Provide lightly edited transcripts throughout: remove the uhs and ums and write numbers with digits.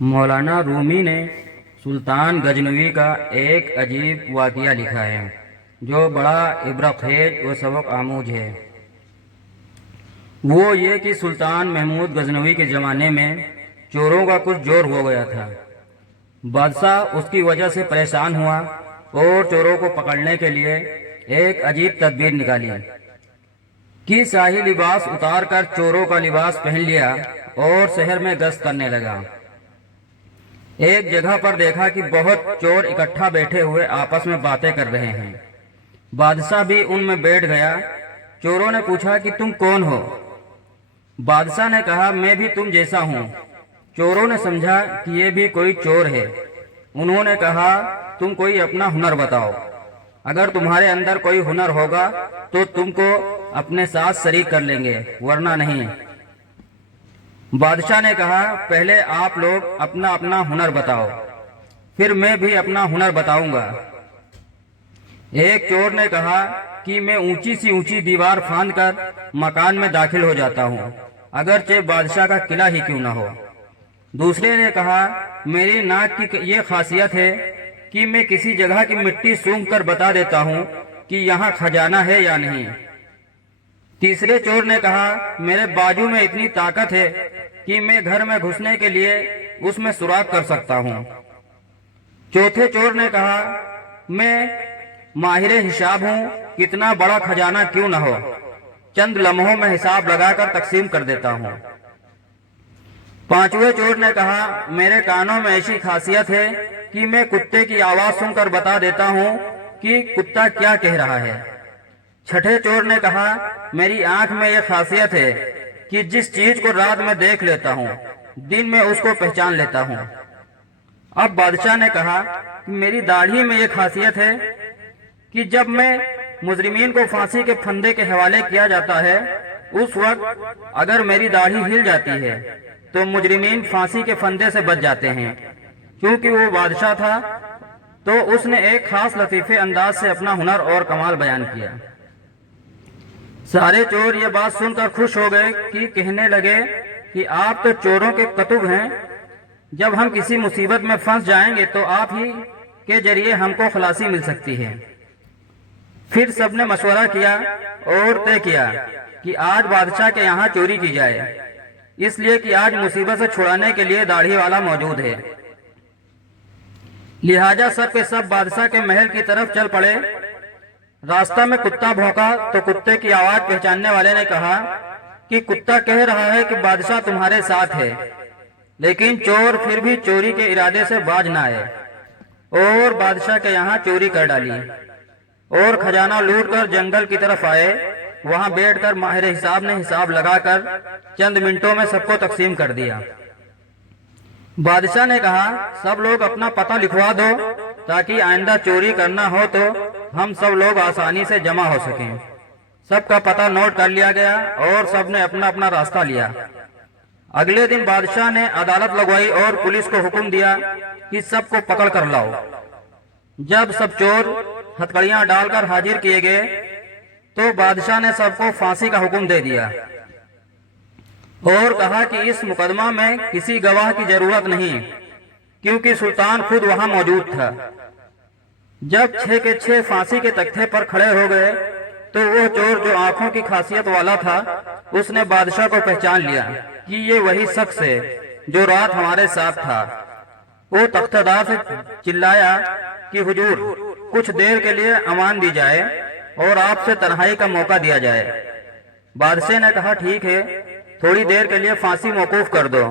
मौलाना रूमी ने सुल्तान गजनवी का एक अजीब वाक़या लिखा है जो बड़ा इब्रतखेज व सबक आमूज है। वो ये कि सुल्तान महमूद गजनवी के ज़माने में चोरों का कुछ जोर हो गया था। बादशाह उसकी वजह से परेशान हुआ और चोरों को पकड़ने के लिए एक अजीब तदबीर निकाली कि शाही लिबास उतार कर चोरों का लिबास पहन लिया और शहर में गश्त करने लगा। एक जगह पर देखा कि बहुत चोर इकट्ठा बैठे हुए आपस में बातें कर रहे हैं। बादशाह भी उनमें बैठ गया। चोरों ने पूछा कि तुम कौन हो? बादशाह ने कहा, मैं भी तुम जैसा हूँ। चोरों ने समझा कि ये भी कोई चोर है। उन्होंने कहा, तुम कोई अपना हुनर बताओ। अगर तुम्हारे अंदर कोई हुनर होगा तो तुमको अपने साथ शरीक कर लेंगे, वरना नहीं। बादशाह ने कहा, पहले आप लोग अपना अपना हुनर बताओ, फिर मैं भी अपना हुनर बताऊंगा। एक चोर ने कहा कि मैं ऊंची सी ऊंची दीवार फांदकर मकान में दाखिल हो जाता हूँ, अगरचे बादशाह का किला ही क्यों न हो। दूसरे ने कहा, मेरी नाक की ये खासियत है कि मैं किसी जगह की मिट्टी सूंघ कर बता देता हूँ कि यहाँ खजाना है या नहीं। तीसरे चोर ने कहा, मेरे बाजू में इतनी ताकत है कि मैं घर में घुसने के लिए उसमें सुराख कर सकता हूँ। चौथे चोर ने कहा, मैं माहिर हिसाब हूँ, कितना बड़ा खजाना क्यों न हो, चंद लम्हों में हिसाब लगाकर तकसीम कर देता हूँ। पांचवें चोर ने कहा, मेरे कानों में ऐसी खासियत है कि मैं कुत्ते की आवाज सुनकर बता देता हूँ कि कुत्ता क्या कह रहा है। छठे चोर ने कहा, मेरी आंख में यह खासियत है कि जिस चीज को रात में देख लेता हूँ, दिन में उसको पहचान लेता हूँ। अब बादशाह ने कहा, मेरी दाढ़ी में यह खासियत है कि जब मैं मुजरिमीन को फांसी के फंदे के हवाले किया जाता है, उस वक्त अगर मेरी दाढ़ी हिल जाती है तो मुजरिमीन फांसी के फंदे से बच जाते हैं। क्योंकि वो बादशाह था तो उसने एक खास लतीफे अंदाज से अपना हुनर और कमाल बयान किया। सारे चोर ये बात सुनकर खुश हो गए कि कहने लगे कि आप तो चोरों के कतुब हैं। जब हम किसी मुसीबत में फंस जाएंगे तो आप ही के जरिए हमको खलासी मिल सकती है। फिर सबने मशवरा किया और तय किया कि आज बादशाह के यहाँ चोरी की जाए, इसलिए कि आज मुसीबत से छुड़ाने के लिए दाढ़ी वाला मौजूद है। लिहाजा सब के सब बादशाह के महल की तरफ चल पड़े। रास्ता में कुत्ता भौंका तो कुत्ते की आवाज पहचानने वाले ने कहा कि कुत्ता कह रहा है कि बादशाह तुम्हारे साथ है। लेकिन चोर फिर भी चोरी के इरादे से बाज न आए और बादशाह के यहाँ चोरी कर डाली और खजाना लूटकर जंगल की तरफ आए। वहां बैठकर माहिर हिसाब ने हिसाब लगाकर चंद मिनटों में सबको तकसीम कर दिया। बादशाह ने कहा, सब लोग अपना पता लिखवा दो ताकि आइंदा चोरी करना हो तो हम सब लोग आसानी से जमा हो सकें। सबका पता नोट कर लिया गया और सबने अपना अपना रास्ता लिया। अगले दिन बादशाह ने अदालत लगवाई और पुलिस को हुक्म दिया कि सबको पकड़ कर लाओ। जब सब चोर हथकड़ियां डालकर हाजिर किए गए तो बादशाह ने सबको फांसी का हुक्म दे दिया और कहा कि इस मुकदमा में किसी गवाह की जरूरत नहीं, क्योंकि सुल्तान खुद वहां मौजूद था। जब 6 के 6 फांसी के तख्ते पर खड़े हो गए तो वो चोर जो आंखों की खासियत वाला था, उसने बादशाह को पहचान लिया कि ये वही शख्स है जो रात हमारे साथ था। वो तख्तेदार से चिल्लाया कि हुजूर, कुछ देर के लिए अमान दी जाए और आपसे तन्हाई का मौका दिया जाए। बादशाह ने कहा, ठीक है, थोड़ी देर के लिए फांसी मौकूफ कर दो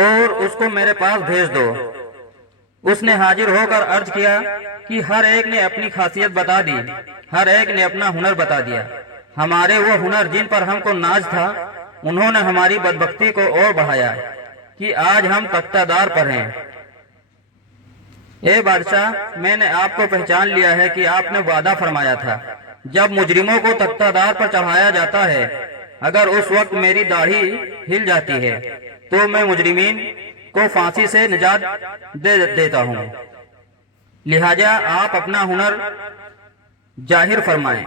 और उसको मेरे पास भेज दो। उसने हाजिर होकर अर्ज किया कि हर एक ने अपनी खासियत बता दी, हर एक ने अपना हुनर बता दिया। हमारे वो हुनर जिन पर हमको नाज था, उन्होंने हमारी बदबख्ती को और बढ़ाया कि आज हम तख्तादार पर हैं। ए बादशाह, मैंने आपको पहचान लिया है कि आपने वादा फरमाया था, जब मुजरिमों को तख्तादार पर चढ़ाया जाता है, अगर उस वक्त मेरी दाढ़ी हिल जाती है तो मैं मुजरिमीन को फांसी से निजात दे देता हूँ। लिहाजा आप अपना हुनर जाहिर फरमाएं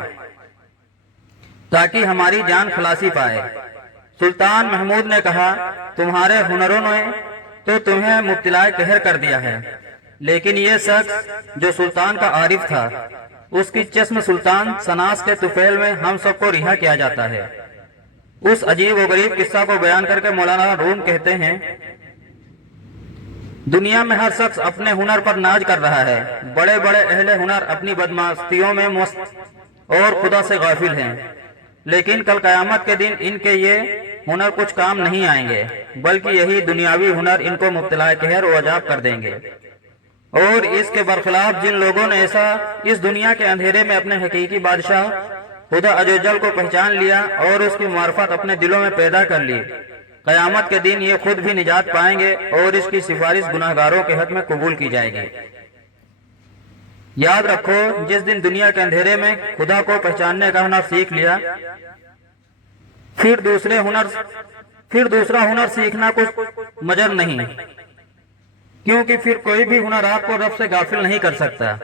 ताकि हमारी जान खलासी पाए। सुल्तान महमूद ने कहा, तुम्हारे हुनरों ने तो तुम्हें मुब्तला कहर कर दिया है, लेकिन ये शख्स जो सुल्तान का आरिफ था, उसकी चश्म सुल्तान सनास के तुफैल में हम सबको रिहा किया जाता है। उस अजीब व गरीब किस्सा को बयान करके मौलाना रूम कहते हैं, दुनिया में हर शख्स अपने हुनर पर नाज कर रहा है। बड़े बड़े अहले हुनर अपनी बदमाशियों में मस्त और खुदा से गाफिल हैं, लेकिन कल कयामत के दिन इनके ये हुनर कुछ काम नहीं आएंगे, बल्कि यही दुनियावी हुनर इनको मुब्तला कहर व अजाब कर देंगे। और इसके बरखिलाफ जिन लोगों ने ऐसा इस दुनिया के अंधेरे में अपने हकीकी बादशाह खुदा अज़्ज़वजल को पहचान लिया और उसकी मार्फत अपने दिलों में पैदा कर ली, कयामत के दिन ये खुद भी निजात पाएंगे और इसकी सिफारिश गुनाहगारों के हक में कबूल की जाएगी। याद रखो, जिस दिन दुनिया के अंधेरे में खुदा को पहचानने का हुनर सीख लिया, फिर दूसरा हुनर सीखना कुछ मजर नहीं, क्योंकि फिर कोई भी हुनर आपको रब से गाफिल नहीं कर सकता।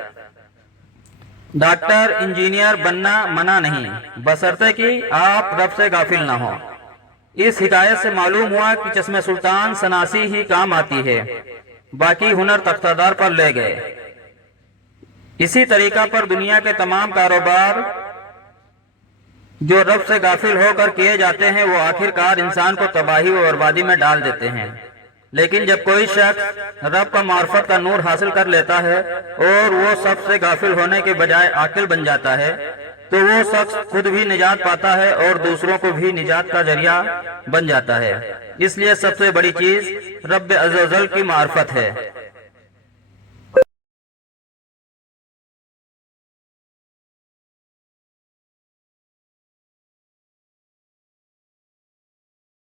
डॉक्टर इंजीनियर बनना मना नहीं, बशर्ते कि आप रब से गाफिल ना हो। इस हिकायत से मालूम हुआ कि चश्मे सुल्तान सनासी ही काम आती है, बाकी हुनर तख्तादार पर ले गए। इसी तरीका पर दुनिया के तमाम कारोबार जो रब से गाफिल होकर किए जाते हैं, वो आखिरकार इंसान को तबाही व बर्बादी में डाल देते हैं। लेकिन जब कोई शख्स रब का मार्फत का नूर हासिल कर लेता है और वो सबसे गाफिल होने के बजाय आकिल बन जाता है, तो वो शख्स खुद भी निजात पाता है और दूसरों को भी निजात का जरिया बन जाता है। इसलिए सबसे बड़ी चीज रब अज़्ज़वजल की मार्फत है।